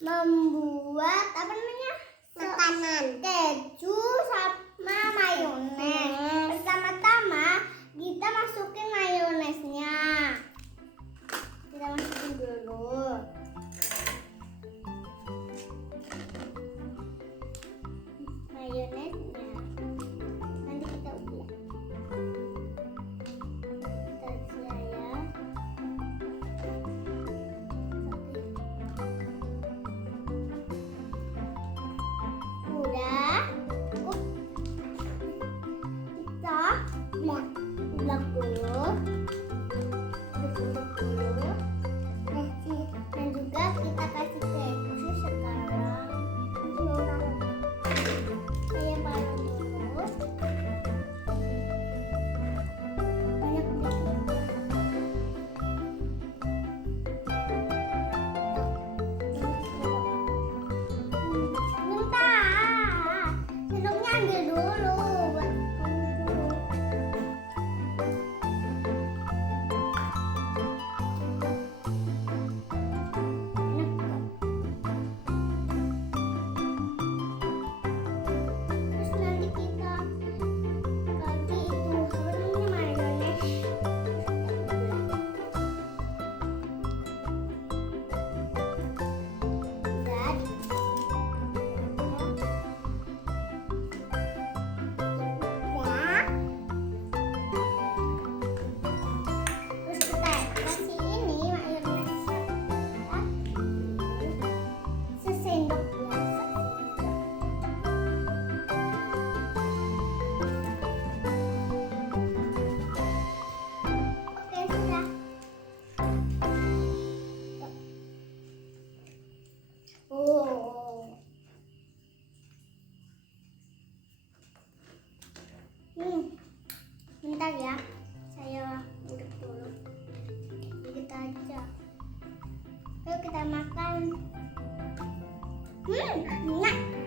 membuat apa namanya? Makanan. Keju sama mayones. Pertama-tama kita masukin mayonesnya. Kita masukin dulu. Mayonesnya. Nanti kita ulang. Kita ya. Udah cukup, kita ulek dulu, aduk dulu, dan juga kita kasih keju sekarang. Saya baru dulu banyak dikit. Bentar, sendoknya ambil dulu buat kamu dulu. Enak kok. Terus nanti kita ganti itu apa namanya mayones. Udah. Terus kita kasih ini mayones sesendok biasa. Oke, sudah. Oh. Bentar ya, saya uduk dulu. Dikit aja. Ayo kita makan. Enak.